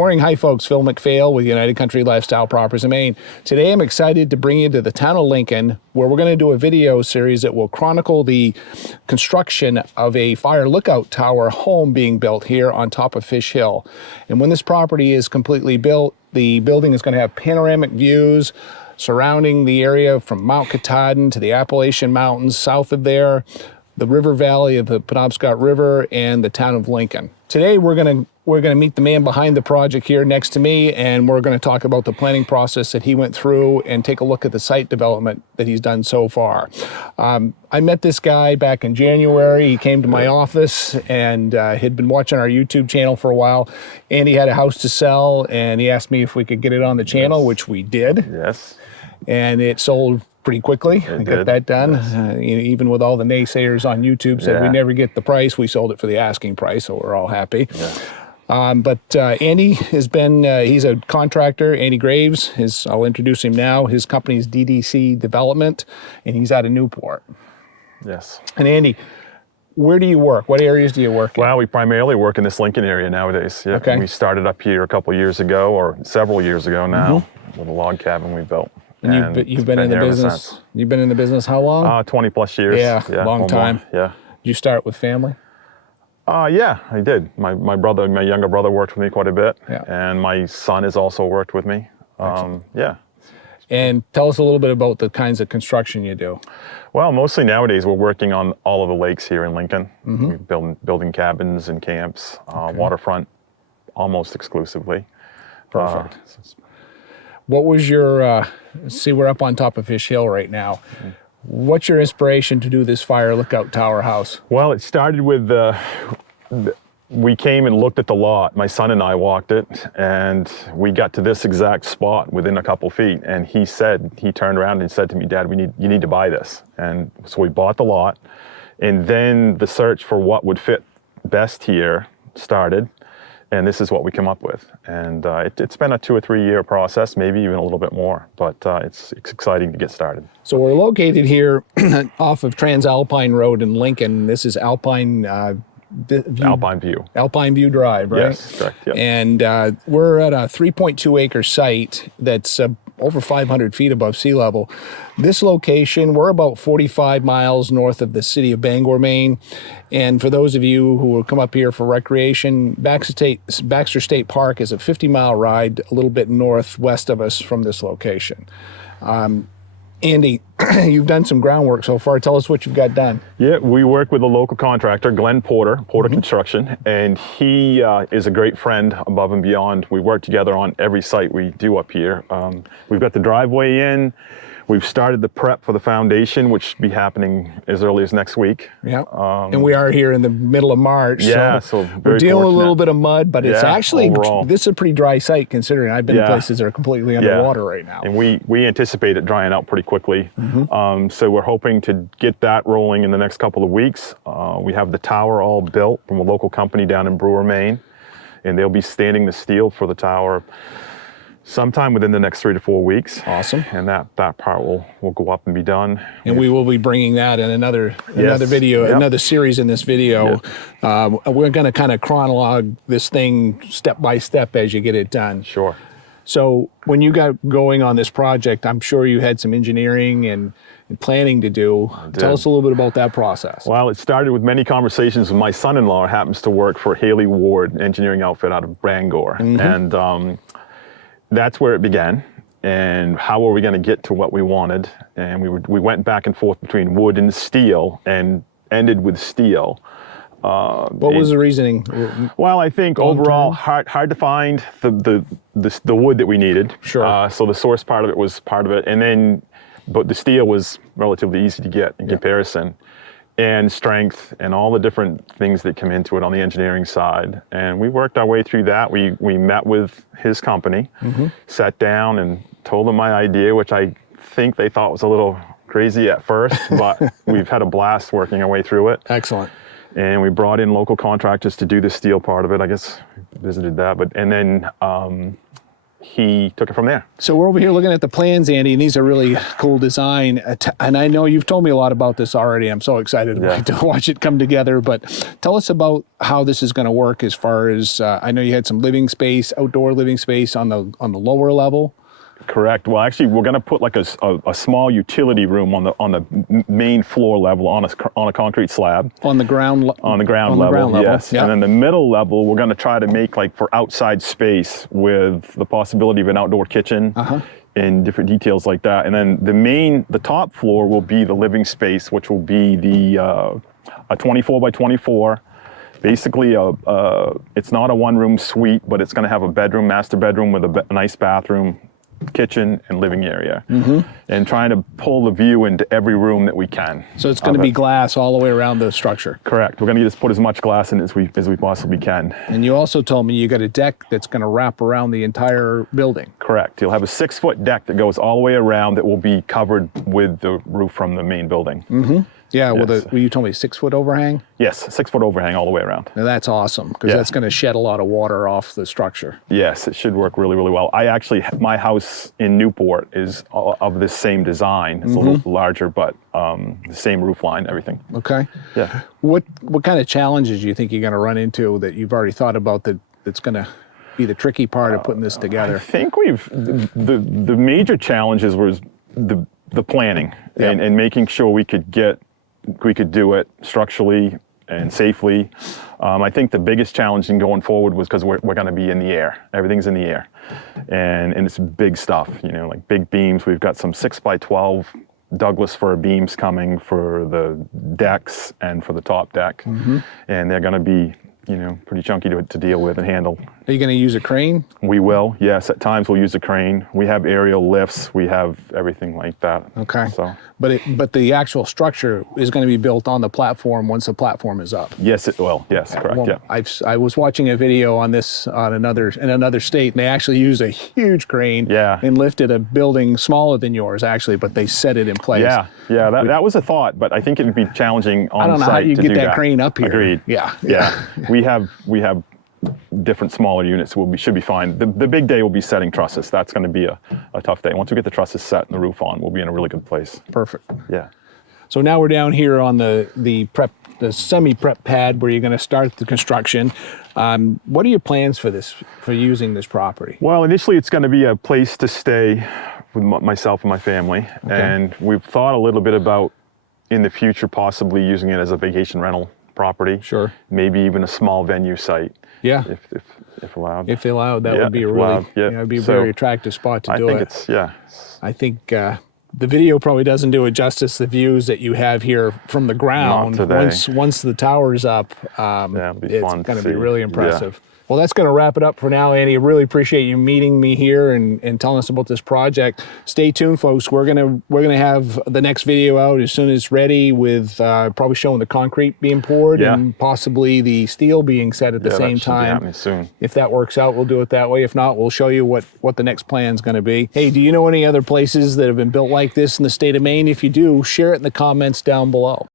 morning. Hi, folks. Phil McPhail with United Country Lifestyle Properties in Maine. Today, I'm excited to bring you to the town of Lincoln, where we're going to do a video series that will chronicle the construction of a fire lookout tower home being built here on top of Fish Hill. And when this property is completely built, the building is going to have panoramic views surrounding the area from Mount Katahdin to the Appalachian Mountains south of there, the river valley of the Penobscot River, and the town of Lincoln. Today, we're going to meet the man behind the project here next to me, and we're going to talk about the planning process that he went through and take a look at the site development that he's done so far. I met this guy back in January. He came to my office and had been watching our YouTube channel for a while, and he had a house to sell, and he asked me if we could get it on the channel, which we did. Yes. And it sold pretty quickly. I got that done. Yes. Even with all the naysayers on YouTube said we never get the price, we sold it for the asking price, so we're all happy. Yeah. But Andy has been, he's a contractor. Andy Graves, I'll introduce him now. His company's DDC Development, and he's out of Newport. Yes. And Andy, where do you work? What areas do you work in? Well, we primarily work in this Lincoln area nowadays. Yeah. Okay. We started up here a couple of years ago, or several years ago now, with a log cabin we built. And you've been in the business. You've been in the business how long? 20 plus years. Yeah, long time. Yeah. Did you start with family? Yeah, I did. My younger brother worked with me quite a bit, and my son has also worked with me. Yeah. And tell us a little bit about the kinds of construction you do. Well, mostly nowadays we're working on all of the lakes here in Lincoln. We're building cabins and camps, waterfront, almost exclusively. Perfect. What was your, see, we're up on top of Fish Hill right now. What's your inspiration to do this fire lookout tower house? Well, it started with, we came and looked at the lot. My son and I walked it, and we got to this exact spot within a couple feet. And he turned around and said to me, "Dad, you need to buy this." And so we bought the lot, and then the search for what would fit best here started. And this is what we come up with. And it's been a 2 or 3 year process, maybe even a little bit more, but it's exciting to get started. So we're located here off of Transalpine Road in Lincoln. This is Alpine View. Alpine View Drive, right? Yes, correct. Yep. And we're at a 3.2 acre site that's over 500 feet above sea level. This location, we're about 45 miles north of the city of Bangor, Maine. And for those of you who will come up here for recreation, Baxter State Park is a 50-mile ride a little bit northwest of us from this location. Andy, you've done some groundwork so far. Tell us what you've got done. Yeah, we work with a local contractor, Glenn Porter Construction, and he is a great friend above and beyond. We work together on every site we do up here. We've got the driveway in. We've started the prep for the foundation, which will be happening as early as next week. Yeah, and we are here in the middle of March. Yeah, so we're dealing with a little bit of mud, but it's actually, overall, this is a pretty dry site considering I've been in places that are completely underwater right now. And we anticipate it drying out pretty quickly. So we're hoping to get that rolling in the next couple of weeks. We have the tower all built from a local company down in Brewer, Maine, and they'll be standing the steel for the tower sometime within the next 3 to 4 weeks. Awesome. And that part will go up and be done. And we will be bringing that in another video, another series in this video. We're going to kind of chronologue this thing step by step as you get it done. Sure. So when you got going on this project, I'm sure you had some engineering and planning to do. Tell us a little bit about that process. Well, it started with many conversations with my son-in-law, who happens to work for Haley Ward engineering outfit out of Bangor. And that's where it began, and how were we going to get to what we wanted? And we went back and forth between wood and steel, and ended with steel. What was the reasoning? Well, I think overall hard to find the wood that we needed. Sure. So the source part of it was part of it, but the steel was relatively easy to get in comparison. And strength and all the different things that come into it on the engineering side. And we worked our way through that. We met with his company, sat down and told them my idea, which I think they thought was a little crazy at first, but we've had a blast working our way through it. Excellent. And we brought in local contractors to do the steel part of it. I guess we visited that, and then he took it from there. So we're over here looking at the plans, Andy, and these are really cool design. And I know you've told me a lot about this already. I'm so excited to watch it come together. But tell us about how this is going to work as far as, I know you had some living space, outdoor living space on the lower level. Correct. Well, actually, we're going to put like a small utility room on the main floor level on a concrete slab. On the ground level. Yes. Yep. And then the middle level, we're going to try to make like for outside space with the possibility of an outdoor kitchen and different details like that. And then the top floor will be the living space, which will be a 24 by 24. Basically, it's not a one-room suite, but it's going to have a master bedroom with a nice bathroom, kitchen and living area, and trying to pull the view into every room that we can. So it's going to be glass all the way around the structure. Correct. We're going to just put as much glass in as we possibly can. And you also told me you got a deck that's going to wrap around the entire building. Correct. You'll have a 6-foot deck that goes all the way around that will be covered with the roof from the main building. Yeah, yes. well, you told me 6-foot overhang? Yes, 6-foot overhang all the way around. Now that's awesome, because that's going to shed a lot of water off the structure. Yes, it should work really, really well. My house in Newport is of this same design. It's a little larger, but the same roof line, everything. Okay. Yeah. What kind of challenges do you think you're going to run into that you've already thought about that's going to be the tricky part of putting this together? I think the major challenges was the planning and making sure we could do it structurally and safely. I think the biggest challenge in going forward was because we're going to be in the air. Everything's in the air, and it's big stuff. Like big beams. We've got some 6x12 Douglas fir beams coming for the decks and for the top deck, and they're going to be pretty chunky to deal with and handle. Are you going to use a crane? We will, yes. At times we'll use a crane. We have aerial lifts. We have everything like that. Okay. So, but the actual structure is going to be built on the platform once the platform is up. Yes, it will. Yes, correct. Well, Yeah. I was watching a video on this in another state, and they actually used a huge crane and lifted a building smaller than yours, actually, but they set it in place. Yeah, that was a thought, but I think it would be challenging on site. I don't know how you get that crane up here. Agreed. Yeah. We have different smaller units. Should be fine. The big day will be setting trusses. That's going to be a tough day. Once we get the trusses set and the roof on, we'll be in a really good place. Perfect. Yeah. So now we're down here on the semi-prep pad where you're going to start the construction. What are your plans for using this property? Well, initially it's going to be a place to stay with myself and my family. Okay. And we've thought a little bit about in the future possibly using it as a vacation rental property. Sure. Maybe even a small venue site. Yeah. If allowed. If allowed, that would be a very attractive spot to do it. I think the video probably doesn't do it justice, the views that you have here from the ground. Once the tower's up, it's going to be really impressive. Yeah. Well, that's going to wrap it up for now, Andy. I really appreciate you meeting me here and telling us about this project. Stay tuned, folks. We're gonna have the next video out as soon as it's ready, with probably showing the concrete being poured and possibly the steel being set at the same time. Be happening soon. If that works out, we'll do it that way. If not, we'll show you what the next plan is going to be. Hey, do you know any other places that have been built like this in the state of Maine? If you do, share it in the comments down below.